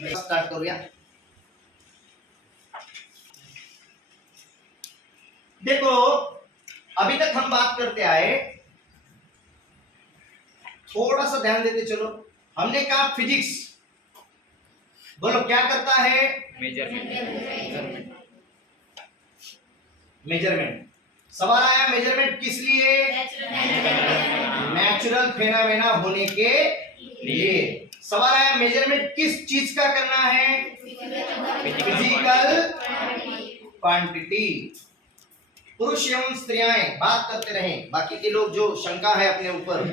Start करूया। देखो अभी तक हम बात करते आए, थोड़ा सा ध्यान देते चलो। हमने कहा फिजिक्स, बोलो क्या करता है? मेजरमेंट। सवाल आया मेजरमेंट किस लिए? नेचुरल फेनोमेना होने के लिए। सवाल आया मेजरमेंट किस चीज का करना है? Physical quantity. पुरुष एवं स्त्रियां बात करते रहे, बाकी के लोग जो शंका है अपने ऊपर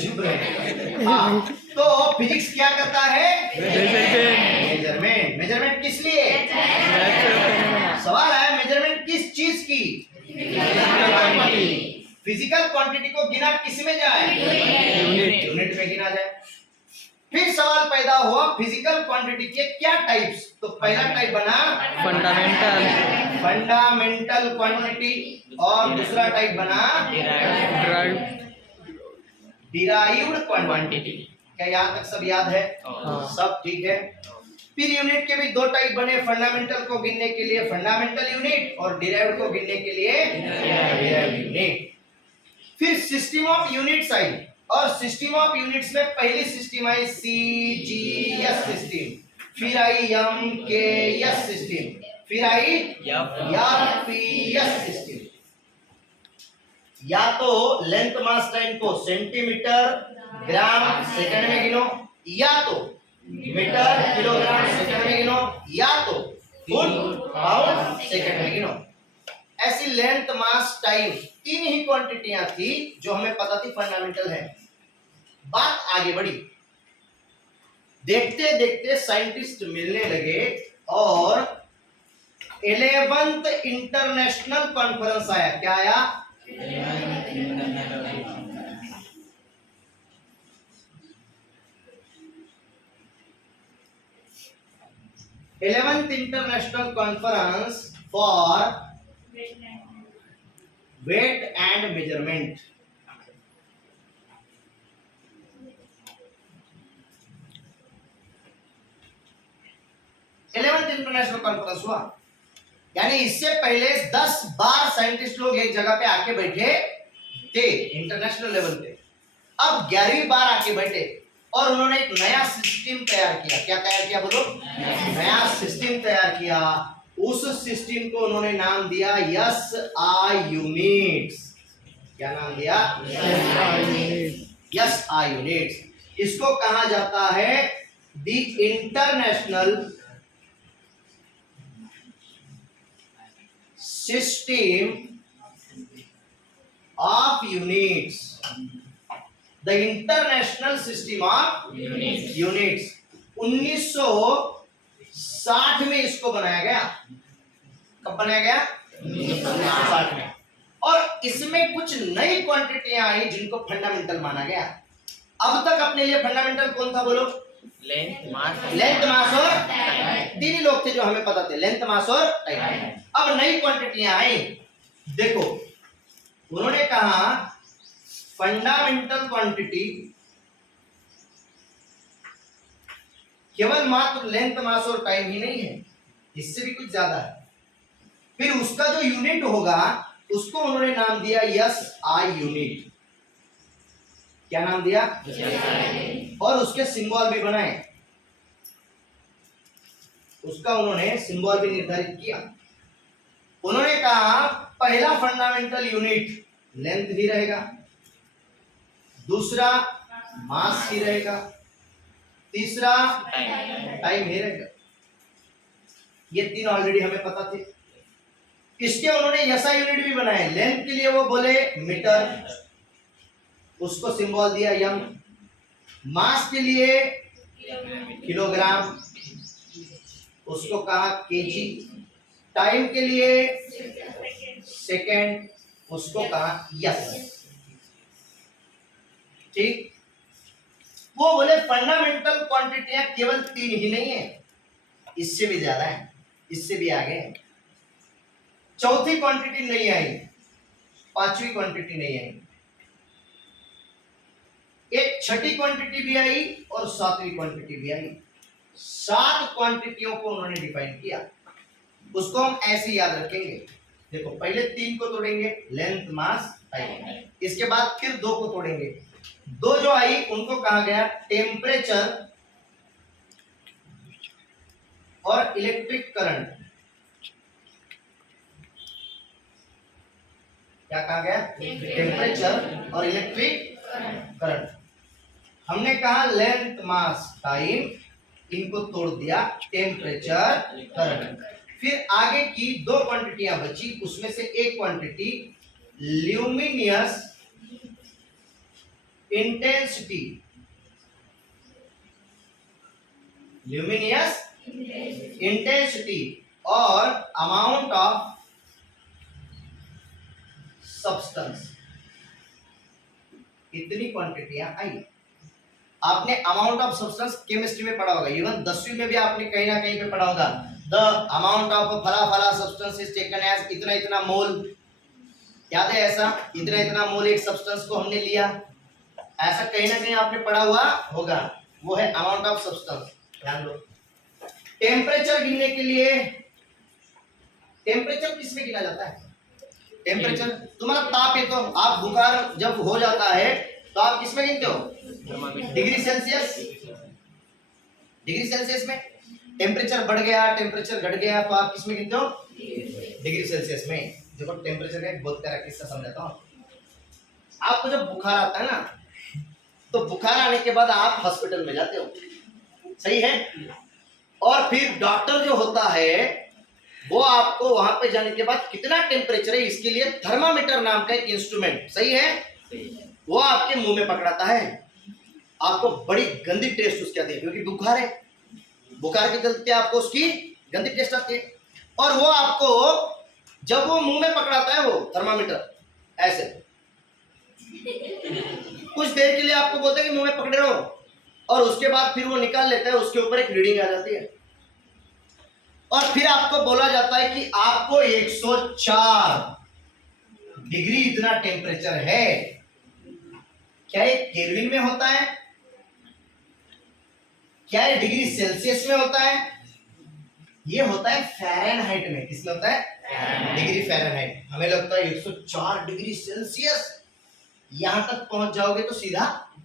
चुप रहे। हाँ, तो फिजिक्स क्या करता है? मेजरमेंट। मेजरमेंट किस लिए? सवाल है मेजरमेंट किस चीज की? फिजिकल क्वांटिटी को गिना किस में जाए? यूनिट में गिना जाए। फिर सवाल पैदा हुआ फिजिकल क्वांटिटी के क्या टाइप्स? तो पहला टाइप बना फंडामेंटल क्वांटिटी और दूसरा टाइप बना डिराइव्ड क्वांटिटी। क्या यहाँ तक सब याद है? सब ठीक है। फिर यूनिट के भी दो टाइप बने, फंडामेंटल को गिनने के लिए फंडामेंटल यूनिट और डिराइव्ड को गिनने के लिए डिराइव्ड यूनिट। फिर सिस्टम ऑफ यूनिट्स आई, और सिस्टम ऑफ यूनिट्स में पहली सिस्टम आई CGS सिस्टम, फिर आई MKS सिस्टम, फिर आई FPS सिस्टम। या तो लेंथ मास टाइम को सेंटीमीटर ग्राम सेकंड में गिनो, या तो मीटर किलोग्राम सेकंड में गिनो, या तो फुट पाउंड सेकंड में गिनो। ऐसी लेंथ मास टाइम तीन ही क्वांटिटियां थी जो हमें पता थी फंडामेंटल है। बात आगे बढ़ी, देखते देखते साइंटिस्ट मिलने लगे और 11th इंटरनेशनल कॉन्फ्रेंस आया। क्या आया? 11th international conference for wait and measurement. International conference हुआ, यानी इससे पहले 10-12 साइंटिस्ट लोग एक जगह पे आके बैठे थे इंटरनेशनल लेवल पे। अब 11वीं बार आके बैठे और उन्होंने एक नया सिस्टम तैयार किया। क्या तैयार किया बोलो? नया सिस्टम तैयार किया। उस सिस्टम को उन्होंने नाम दिया SI यूनिट्स। क्या नाम दिया? SI units. इसको कहा जाता है the international system of units. The international system of units 1960 में इसको बनाया गया। कब बनाया गया? 1960 में। और इसमें कुछ नई क्वांटिटियां आई जिनको फंडामेंटल माना गया। अब तक अपने लिए फंडामेंटल कौन था बोलो? लेंथ मास और तीन ही लोग थे जो हमें पता थे, लेंथ मास और टाइम। अब नई क्वांटिटियां आई। देखो उन्होंने कहा फंडामेंटल क्वांटिटी केवल मात्र लेंथ मास और टाइम ही नहीं है, इससे भी कुछ ज्यादा है। फिर उसका जो यूनिट होगा उसको उन्होंने नाम दिया SI यूनिट। क्या नाम दिया? और उसके सिंबल भी बनाए, उसका उन्होंने सिंबल भी निर्धारित किया। उन्होंने कहा पहला फंडामेंटल यूनिट लेंथ ही रहेगा, दूसरा मास ही रहेगा, तीसरा टाइम ही रहेगा। ये तीन ऑलरेडी हमें पता थे। इसके उन्होंने SI यूनिट भी बनाए। लेंथ के लिए वो बोले मीटर, उसको सिंबल दिया M। मास के लिए किलोग्राम, उसको कहा kg। टाइम के लिए सेकेंड, उसको कहा S। ठीक। वो बोले फंडामेंटल क्वांटिटियां केवल तीन ही नहीं है, इससे भी ज्यादा है, इससे भी आगे है। चौथी क्वांटिटी नहीं आई, पांचवी क्वांटिटी नहीं आई, एक छठी क्वांटिटी भी आई और सातवीं क्वांटिटी भी आई। 7 क्वांटिटियों को उन्होंने डिफाइन किया। उसको हम ऐसे याद रखेंगे। देखो पहले 3 को तोड़ेंगे, लेंथ मास टाइम, इसके बाद फिर 2 को तोड़ेंगे। 2 जो आई उनको कहा गया टेम्परेचर और इलेक्ट्रिक करंट। क्या कहा गया? टेम्परेचर और इलेक्ट्रिक करंट। हमने कहा लेंथ मास टाइम, इनको तोड़ दिया टेम्परेचर करंट। फिर आगे की 2 क्वांटिटियां बची, उसमें से एक quantity luminous intensity, luminous intensity और अमाउंट ऑफ सब्सटेंस। इतनी क्वांटिटियां आई। आपने अमाउंट ऑफ सब्सटेंस केमिस्ट्री में पढ़ा होगा, इवन 10वीं में भी आपने कहीं ना कहीं पे पढ़ा होगा। द अमाउंट ऑफ फला फला सब्सटेंस इज टेकन एज इतना इतना मोल। याद है ऐसा? इतना इतना मोल एक सब्सटेंस को हमने लिया, ऐसा कहीं ना कहीं आपने पढ़ा हुआ होगा। वो है अमाउंट ऑफ सब्सटेंस। ध्यान दो। टेम्परेचर गिनने के लिए, टेम्परेचर किसमें गिना जाता है? टेम्परेचर तुम्हारा ताप है, तो आप बुखार जब हो जाता है तो आप किसमें गिनते हो? Degree Celsius. डिग्री सेल्सियस में। टेम्परेचर बढ़ गया, टेम्परेचर घट गया, तो आप किसमें गिनते हो? डिग्री सेल्सियस में। देखो टेम्परेचर का एक बहुत प्यारा किस्सा समझाता हूँ। आपको जब बुखार आता है ना, तो बुखार आने के बाद आप हॉस्पिटल में जाते हो, सही है? और फिर डॉक्टर जो होता है वो आपको वहां पे जाने के बाद कितना टेम्परेचर है इसके लिए थर्मामीटर नाम का एक इंस्ट्रूमेंट, सही है, वो आपके मुंह में पकड़ाता है। आपको बड़ी गंदी टेस्ट उसकी आती है, क्योंकि बुखार है, बुखार के चलते आपको उसकी गंदी टेस्ट आती है। और वो आपको जब वो मुंह में पकड़ाता है वो थर्मामीटर ऐसे, कुछ देर के लिए आपको बोलते हैं कि मुंह में पकड़े रहो, और उसके बाद फिर वो निकाल लेता है, उसके ऊपर एक रीडिंग आ जाती है, और फिर आपको बोला जाता है कि आपको 104 डिग्री इतना टेम्परेचर है। क्या ये केल्विन में होता है? क्या ये डिग्री सेल्सियस में होता है? ये होता है फ़ारेनहाइट में। किसमें होता है? Degree Fahrenheit. हमें लगता है 104 डिग्री सेल्सियस, यहां तक पहुंच जाओगे तो सीधा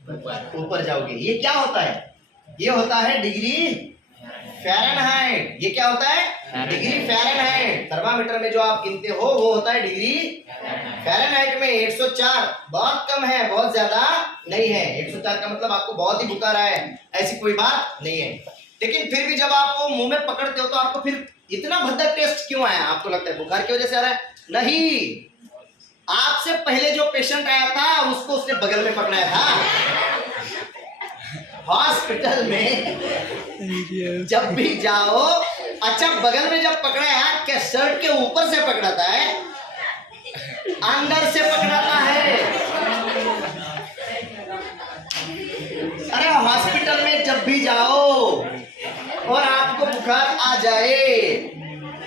ऊपर जाओगे। ये क्या होता है? ये होता है डिग्री फ़ारेनहाइट। ये क्या होता है? Degree Fahrenheit. थर्मामीटर में जो आप गिनते हो वो होता है डिग्री फ़ारेनहाइट में। 104 बहुत कम है, बहुत ज्यादा नहीं है। 104 का मतलब आपको बहुत ही बुखार आया है, ऐसी कोई बात नहीं है। लेकिन फिर भी जब आप वो मुंह में पकड़ते हो तो आपको फिर इतना भद्दा टेस्ट क्यों आया? आपको लगता है बुखार की वजह से आ रहा है? नहीं, आपसे पहले जो पेशेंट आया था उसको उसने बगल में पकड़ाया था। हॉस्पिटल में जब भी जाओ, अच्छा बगल में जब पकड़ाया, क्या शर्ट के ऊपर से पकड़ाता है, अंदर से पकड़ाता है? अरे हॉस्पिटल में जब भी जाओ और आपको बुखार आ जाए,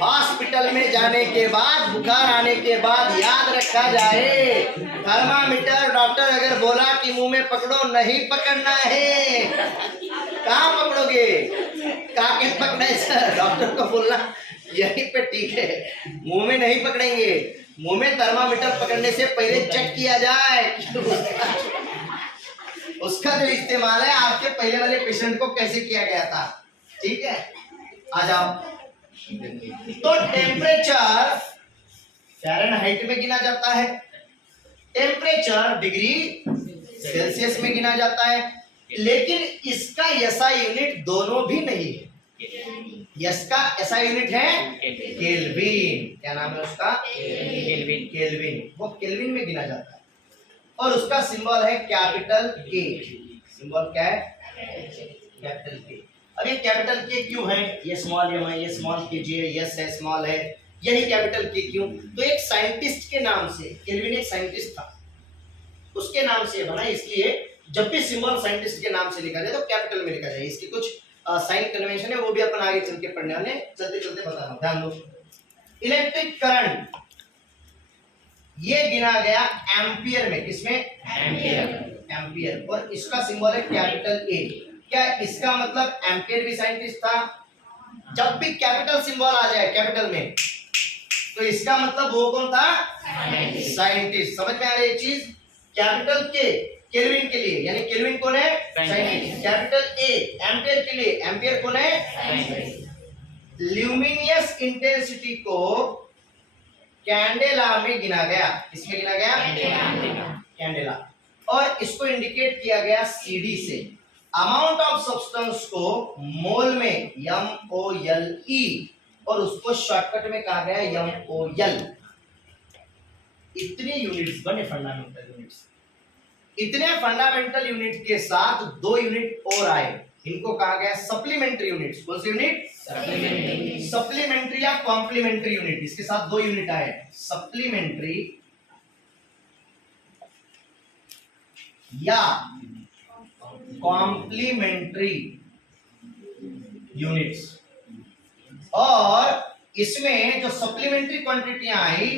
हॉस्पिटल में जाने के बाद, बुखार आने के बाद याद रखा जाए, थर्मामीटर डॉक्टर अगर बोला कि मुंह में पकड़ो, नहीं पकड़ना है। कहाँ पकड़ोगे? कहाँ के पकड़े सर? डॉक्टर को बोलना यहीं पे ठीक है, मुंह में नहीं पकड़ेंगे। मुंह में थर्मामीटर पकड़ने से पहले चेक किया जाए उसका जो इस्तेमाल है आपके पहले वाले पेशेंट को कैसे किया गया था। ठीक है, आ जाओ। तो टेम्परेचर फ़ारेनहाइट में गिना जाता है, टेम्परेचर डिग्री सेल्सियस में गिना जाता है, लेकिन इसका एसआई यूनिट दोनों भी नहीं है। इसका एसआई यूनिट है केल्विन। क्या नाम है उसका? केल्विन। केल्विन, वो केल्विन में गिना जाता है, और उसका सिंबल है कैपिटल के। सिंबल क्या है? कैपिटल के। अब ये कैपिटल के क्यों है? ये स्मॉल एम है, ये स्मॉल के जी है, यस है, स्मॉल है, यही कैपिटल के क्यों? तो एक साइंटिस्ट के नाम से, केल्विन एक साइंटिस्ट था, उसके नाम से बना, इसलिए जब भी सिंबल साइंटिस्ट के नाम से लिखा जाए तो कैपिटल में लिखा जाए। इसकी कुछ साइन कन्वेंशन है, वो भी अपन आगे चल के पढ़ने वाले, चलते चलते बता रहा हूं, ध्यान दो। इलेक्ट्रिक करंट ये गिना गया एम्पियर में। किसमें? एम्पियर। एम्पियर, और इसका सिंबल है कैपिटल ए। क्या इसका मतलब एम्पियर भी साइंटिस्ट था? जब भी कैपिटल सिंबल आ जाए कैपिटल में तो इसका मतलब वो कौन था? साइंटिस्ट। समझ में आ रही है चीज? कैपिटल के केल्विन के लिए, यानी केल्विन कौन है? साइंटिस्ट। कैपिटल ए एम्पियर के लिए, एम्पियर कौन है? ल्यूमिनियस इंटेंसिटी को कैंडेला में गिना गया। किसमें गिना गया? कैंडेला। और इसको इंडिकेट किया गया सीडी से। अमाउंट ऑफ सब्सटेंस को मोल में MOLE और उसको शॉर्टकट में कहा गया MOL। इतने यूनिट्स बने फंडामेंटल यूनिट्स। इतने फंडामेंटल यूनिट के साथ 2 यूनिट और आए, इनको कहा गया सप्लीमेंट्री यूनिट्स। कौन से यूनिट? सप्लीमेंट्री या कॉम्प्लीमेंट्री यूनिट। इसके साथ 2 यूनिट आए, सप्लीमेंट्री या कॉम्प्लीमेंट्री यूनिट्स। और इसमें जो सप्लीमेंट्री क्वांटिटियां आई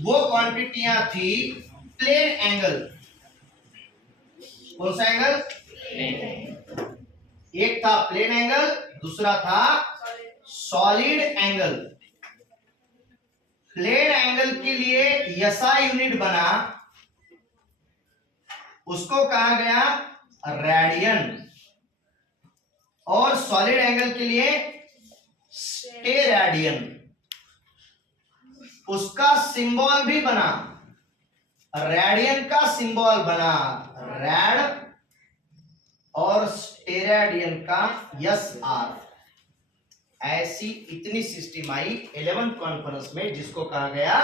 वो क्वांटिटियां थी प्लेन एंगल। कौन सा एंगल? एक था प्लेन एंगल, दूसरा था सॉलिड एंगल। प्लेन एंगल के लिए SI यूनिट बना, उसको कहा गया रेडियन। और सॉलिड एंगल के लिए स्टेरेडियन। उसका सिंबल भी बना, रेडियन का सिंबल बना रेड और स्टेरेडियन का SR। ऐसी इतनी सिस्टम आई 11th कॉन्फ्रेंस में, जिसको कहा गया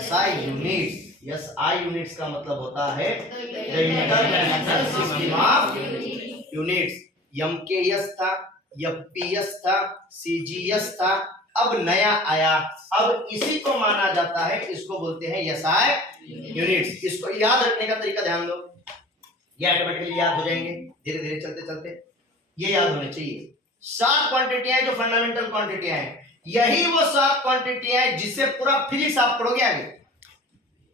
SI यूनिट्स। SI यूनिट्स का मतलब होता है international system of units. MKS था, FPS था, CGS था, अब नया आया। अब इसी को माना जाता है, इसको बोलते हैं SI यूनिट्स। इसको याद रखने का तरीका ध्यान दो, ये ऑटोमेटिकली याद हो जाएंगे धीरे धीरे चलते चलते। ये याद होने चाहिए। 7 क्वांटिटियां हैं जो फंडामेंटल क्वांटिटियां हैं। यही वो 7 क्वांटिटियां हैं जिससे पूरा फिजिक्स आप पढ़ोगे आगे।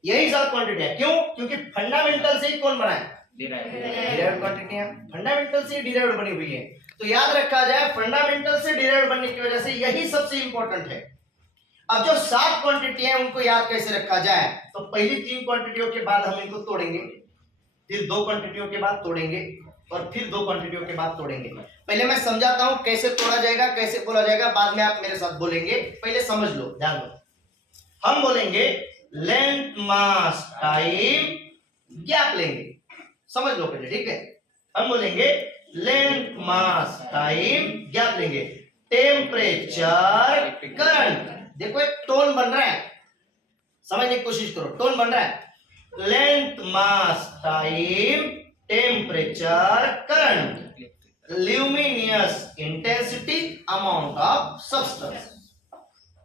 यही 7 क्वांटिटियां। क्यों? क्योंकि फंडामेंटल से ही कौन बना है? डिराइव्ड क्वांटिटियां। फंडामेंटल से डिराइव्ड बनी हुई है। तो याद रखा जाए, फंडामेंटल से डिराइव्ड बनने की वजह से यही सबसे इंपॉर्टेंट है। अब जो 7 क्वांटिटियां हैं उनको याद कैसे रखा जाए? तो पहली 3 क्वांटिटियों के बाद हम इनको तोड़ेंगे, फिर 2 क्वांटिटियों के बाद तोड़ेंगे, और फिर 2 क्वांटिटियों के बाद तोड़ेंगे। पहले मैं समझाता हूं कैसे तोड़ा जाएगा, कैसे बोला जाएगा, बाद में आप मेरे साथ बोलेंगे। पहले समझ लो, ध्यान दो। हम बोलेंगे लेंथ मास टाइम गैप लेंगे। समझ लो पहले, ठीक है? हम बोलेंगे लेंथ मास टाइम गैप लेंगे। टेम्परेचर करंट, देखो एक टोन बन रहा है, समझने की कोशिश करो, टोन बन रहा है। Length mass time temperature current, luminous intensity amount of substance.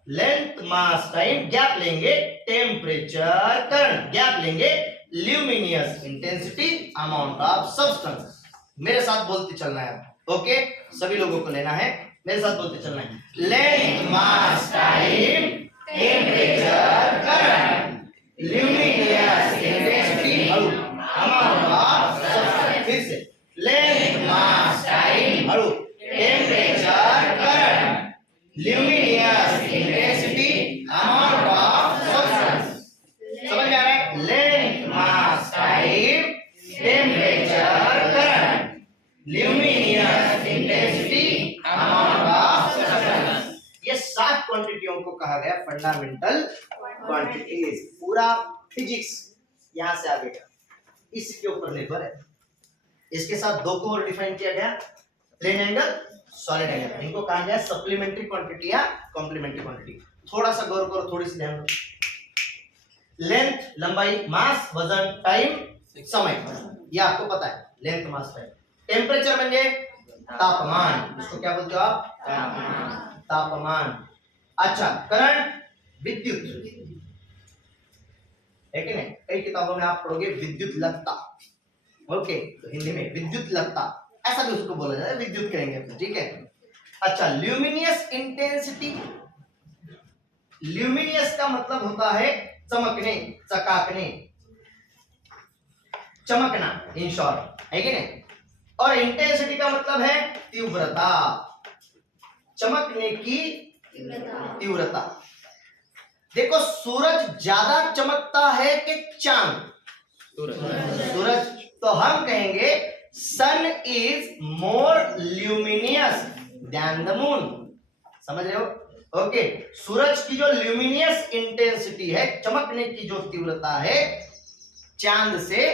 Length mass time gap लेंगे, टेम्परेचर करंट गैप लेंगे, luminous intensity amount of substance. मेरे साथ बोलते चलना है, ओके? सभी लोगों को लेना है, मेरे साथ बोलते चलना है। Length mass time temperature current luminous intensity amount of substance. फिर से length mass time temperature current luminous intensity amount of substance. समझ में आ रहा है? Length mass time temperature current luminous intensity amount of substance. ये 7 क्वांटिटियों को कहा गया फंडामेंटल क्वांटिटीज। पूरा फिजिक्स यहां से आगे का इसके ऊपर निर्भर है। इसके साथ 2 को और डिफाइन किया गया, प्लेन एंगल, सॉलिड एंगल। इनको कहा गया सप्लीमेंट्री क्वांटिटी या कॉम्प्लीमेंट्री क्वांटिटी। थोड़ा सा गौर करो, थोड़ी सी ध्यान दो। लेंथ लंबाई, मास वजन, टाइम समय, ये आपको पता है। Length mass time. टेम्परेचर म्हणजे तापमान, इसको क्या बोलते हो आप? तापमान। अच्छा, करंट विद्युत है कि नहीं? कई किताबों में आप पढ़ोगे विद्युत लत्ता, ओके? तो हिंदी में विद्युत लत्ता, ऐसा भी उसको बोला जाता है, विद्युत कहेंगे, ठीक है? अच्छा, ल्यूमिनियस इंटेंसिटी। ल्यूमिनियस का मतलब होता है चमकने, चकाकने, चमकना, इन शॉर्ट, है कि नहीं? और इंटेंसिटी का मतलब है तीव्रता, चमकने की तीव्रता। देखो सूरज ज्यादा चमकता है कि चांद? सूरज। तो हम कहेंगे sun is more luminous than the moon. समझ रहे हो? ओके, सूरज की जो ल्यूमिनियस इंटेंसिटी है, चमकने की जो तीव्रता है, चांद से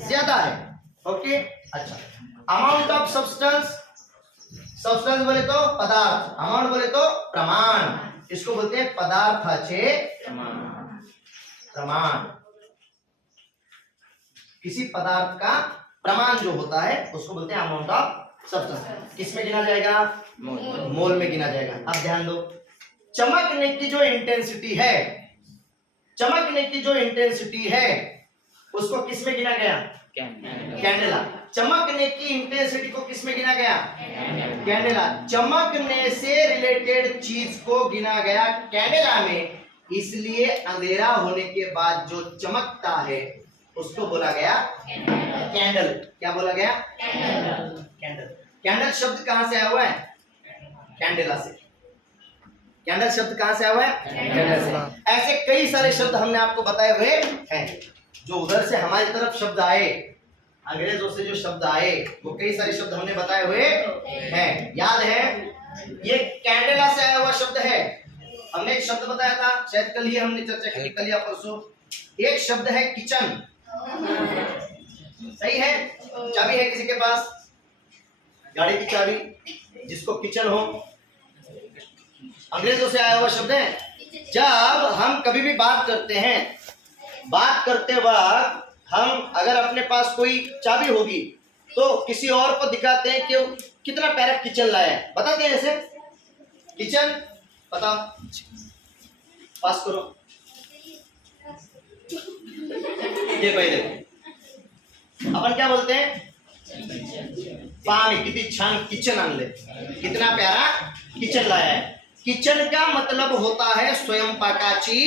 ज्यादा है। ओके, अच्छा। अमाउंट ऑफ सब्सटेंस, सब्सटेंस बोले तो पदार्थ, अमाउंट बोले तो प्रमाण, इसको बोलते हैं पदार्थाचे प्रमाण। किसी पदार्थ का प्रमाण जो होता है उसको बोलते हैं अमाउंट ऑफ सब्सटेंस। किसमें गिना जाएगा? मोल में गिना जाएगा। अब ध्यान दो, चमकने की जो इंटेंसिटी है, चमकने की जो इंटेंसिटी है उसको किसमें गिना गया? कैंडेला। चमकने की इंटेंसिटी को किसमें गिना गया? कैंडेला। चमकने से रिलेटेड चीज को गिना गया कैंडेला में, इसलिए अंधेरा होने के बाद जो चमकता है उसको बोला गया कैंडल। क्या बोला गया? कैंडल। कैंडल शब्द कहां से आया हुआ है? कैंडेला से। कैंडल शब्द कहां से आया हुआ है? कैंडल से। ऐसे कई सारे शब्द हमने आपको बताए हुए हैं, जो उधर से हमारी तरफ शब्द आए, अंग्रेजों से जो शब्द आए, वो कई सारे शब्द हमने बताए हुए हैं। याद है? ये कैंडेला से आया हुआ शब्द है। हमने एक शब्द बताया था, शायद कल ही हमने चर्चा की, कल या परसों। एक शब्द है किचन। सही है? चाबी है किसी के पास? गाड़ी की चाबी, जिसको किचन हो, अंग्रेजों से आया हुआ शब्द है। जब हम कभी भी बात करते हैं, बात करते वक्त हम अगर अपने पास कोई चाबी होगी तो किसी और को दिखाते हैं कि कितना प्यारा किचन लाया है, बताते हैं ऐसे? किचन पता, पास करो। ये पहले अपन क्या बोलते हैं? पानी, कितनी छान किचन आणले, कितना प्यारा किचन लाया है। किचन का मतलब होता है स्वयं पाकाची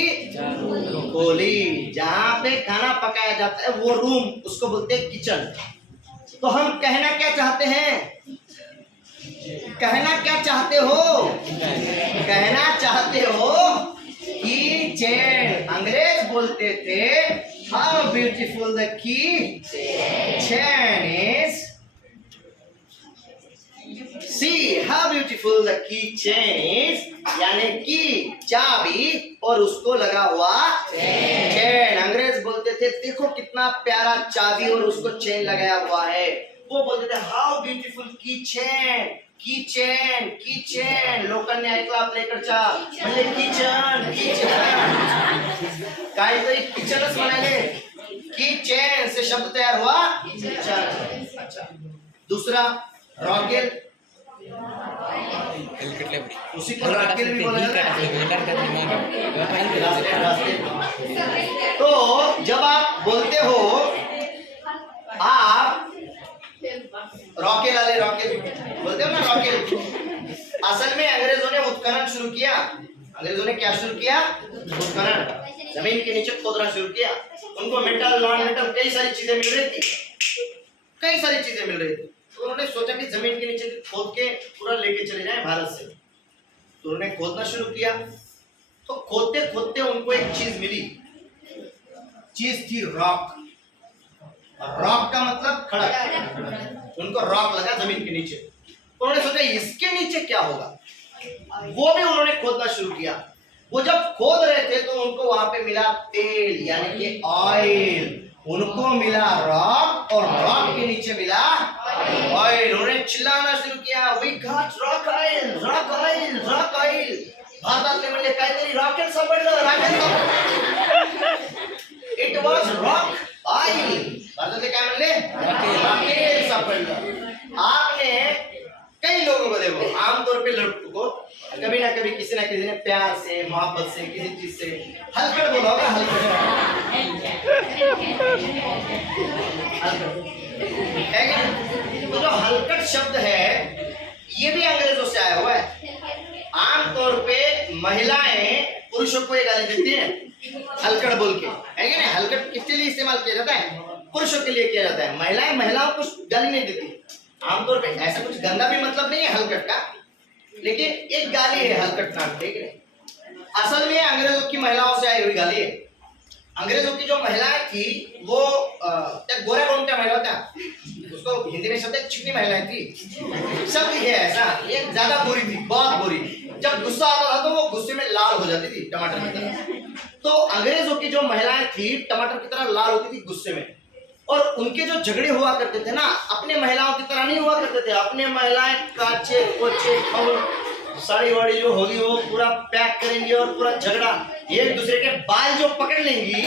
खोली, जहां पे खाना पकाया जाता है वो रूम, उसको बोलते हैं किचन। तो हम कहना क्या चाहते हैं? कहना क्या चाहते हो? कहना चाहते हो किचन। अंग्रेज बोलते थे how beautiful the kitchen is, See how beautiful the keychain is, यानी कि चाबी और उसको लगा हुआ चेन। अंग्रेज बोलते थे देखो कितना प्यारा चाबी और उसको चेन लगाया हुआ है। वो बोलते थे how beautiful keychain, keychain, keychain. लोकांनी ऐकलं आपल्या इकडच्या, म्हणजे किचन, किचन, काहीतरी किचनच म्हणाले। कीचेन से शब्द तैयार हुआ किचन। अच्छा, दूसरा रॉकेल, उसी को रॉकेल भी बोला जाता है। तो जब आप बोलते हो आप रॉकेल वाले, रॉकेल बोलते हो ना, रॉकेल। असल में अंग्रेजों ने उत्खनन शुरू किया। अंग्रेजों ने क्या शुरू किया? उत्खनन, जमीन के नीचे खोदना शुरू किया। उनको मेटल, नॉन मेटल, कई सारी चीजें मिल रही थी, कई सारी चीजें मिल रही थी। तो उन्होंने सोचा कि जमीन के नीचे खोद के पूरा लेके चले जाएं भारत से। तो उन्होंने खोदना शुरू किया। तो खोदते खोदते उनको एक चीज मिली, चीज थी रॉक। रॉक का मतलब खड़क। उनको रॉक लगा जमीन के नीचे। तो उन्होंने सोचा इसके नीचे क्या होगा, वो भी उन्होंने खोदना शुरू किया। वो जब खोद रहे थे तो उनको वहां पे मिला तेल, यानी कि ऑयल। उनको मिला रॉक और रॉक के नीचे मिला ऑयल। उन्होंने चिल्लाना शुरू किया we got rock oil, rock oil, rock oil. भारतातले म्हणजे काहीतरी रॉकेल सापडलं, रॉकेल सापडलं। It was rock oil. भारतातले काय म्हणले? रॉकेल सापडलं। आपने कई लोगों को देखो, आमतौर पे लड़कों को कभी ना कभी किसी ना किसी ने प्यार से, मोहब्बत से, किसी चीज से हलकट बोला होगा। हलकट है क्या? तो जो हलकट शब्द है ये भी अंग्रेजों से आया हुआ है। आमतौर पे महिलाएं पुरुषों को ये गाली देती हैं हलकट बोल के, है क्या? हलकट किसके लिए इस्तेमाल किया जाता है? पुरुषों के लिए किया जाता है। महिलाएं महिलाओं को गाली नहीं देती। आमतौर पे ऐसा कुछ गंदा भी मतलब नहीं है हलकट का, लेकिन एक गाली है हलकट नाम, ठीक है। असल में अंग्रेजों की महिलाओं से आई हुई गाली है। अंग्रेजों की जो महिलाएं थी वो गोरा कौन क्या महिला था, उसको हिंदी में शब्द है चिकनी महिलाएं थी, शब्द है ऐसा। ये ज्यादा गोरी थी, बहुत गोरी। जब गुस्सा आता था तो वो गुस्से में लाल हो जाती थी टमाटर की तरह। तो अंग्रेजों की जो महिलाएं थी टमाटर की तरह लाल होती थी गुस्से में। और उनके जो झगड़े हुआ करते थे ना, अपने महिलाओं की तरह नहीं हुआ करते थे। अपने महिलाएं काचे कोचे साड़ी वाड़ी जो होगी वो पूरा पैक करेंगी और पूरा झगड़ा एक दूसरे के बाल जो पकड़ लेंगी,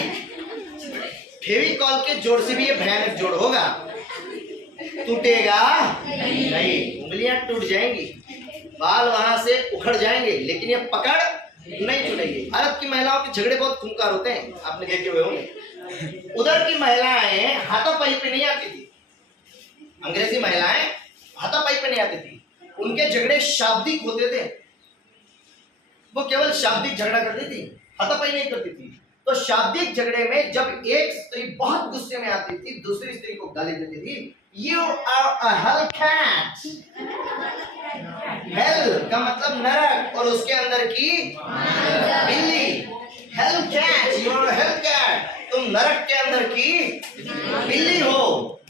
फेविकॉल के जोड़ से भी ये भयानक जोड़ होगा, टूटेगा नहीं, उंगलियां टूट जाएंगी, बाल वहां से उखड़ जाएंगे, लेकिन ये पकड़ नहीं छूटेगी। भारत की महिलाओं के झगड़े बहुत खूंखार होते हैं, आपने देखे हुए होंगे। उधर की महिलाएं हाथापाई पे नहीं आती थी, अंग्रेजी महिलाएं हाथापाई पे नहीं आती थी, उनके झगड़े शाब्दिक होते थे। वो केवल शाब्दिक झगड़ा करती थी, हाथापाई नहीं करती थी। तो शाब्दिक झगड़े में जब एक स्त्री बहुत गुस्से में आती थी, दूसरी स्त्री को गाली देती थी, यू आर अ हलकैट। हेल का मतलब नरक और उसके अंदर की बिल्ली। हलकैट, यू आर हलकैट, तुम नरक के अंदर की बिल्ली हो।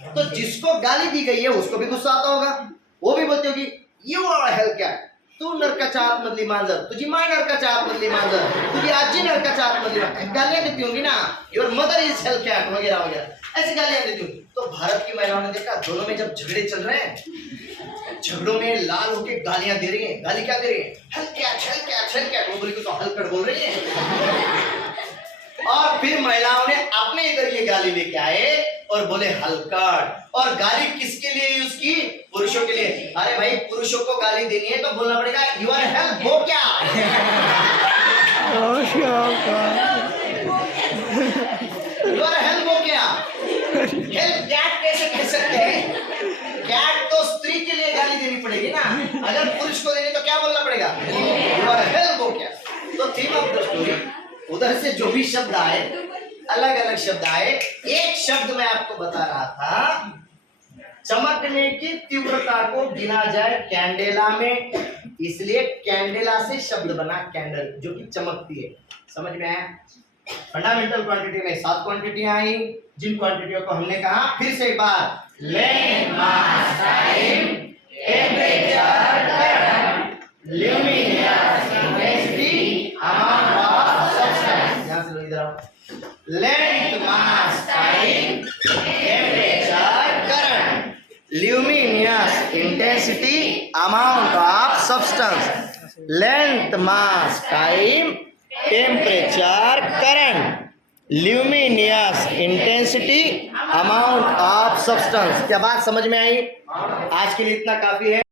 तो जिसको गाली दी गई है उसको भी गुस्सा आता होगा, वो भी बोलती होगी यू आर हलकैट, तू नरकाच्या आतमधली मांजर, तुझी माय नरकाच्या आतमधली मांजर, तुझी आजी नरकाच्या आतमधली मांजर, गालियां देती होंगी ना, योर मदर इज हलकैट वगैरह वगैरह, ऐसी गालियां देती होंगी। तो भारत की महिलाओं ने देखा दोनों में जब झगड़े चल रहे हैं, झगड़ों में लाल होके गालियां दे रही हैं। गाली क्या दे रही है, हलकैट हलकैट हलकैट, वो बोली तो हलकट बोल रही है। और फिर महिलाओं ने अपने इधर ये गाली लेके आए और बोले हलकट। और गाली किसके लिए यूज की, पुरुषों के लिए। अरे भाई पुरुषों को गाली देनी है तो बोलना पड़ेगा यू आर हेल्प हो क्या। यू आर हेल्प हो क्या, हेल्प कैट कैसे कह सकते हैं, कैट तो स्त्री के लिए गाली देनी पड़ेगी ना, अगर पुरुष को देनी तो क्या बोलना पड़ेगा, यू आर हेल्प हो क्या। तो थीम ऑफ द स्टोरी, उधर से जो भी शब्द आए, अलग अलग शब्द आए, एक शब्द मैं आपको बता रहा था, चमकने की तीव्रता को गिना जाए कैंडेला में, इसलिए कैंडेला से शब्द बना कैंडल, जो कि चमकती है। समझ में आया। फंडामेंटल क्वांटिटी में 7 क्वांटिटियां आई, जिन क्वांटिटियों को हमने कहा फिर से एक बार, length, mass, time, temperature, current, luminous, intensity, amount of substance. यहां से लो इधर आओ। Length, mass, time, temperature, current, luminous, intensity, amount of substance. Length, mass, time, temperature, current, luminous, intensity, amount of substance. क्या बात समझ में आई? आज के लिए इतना काफी है।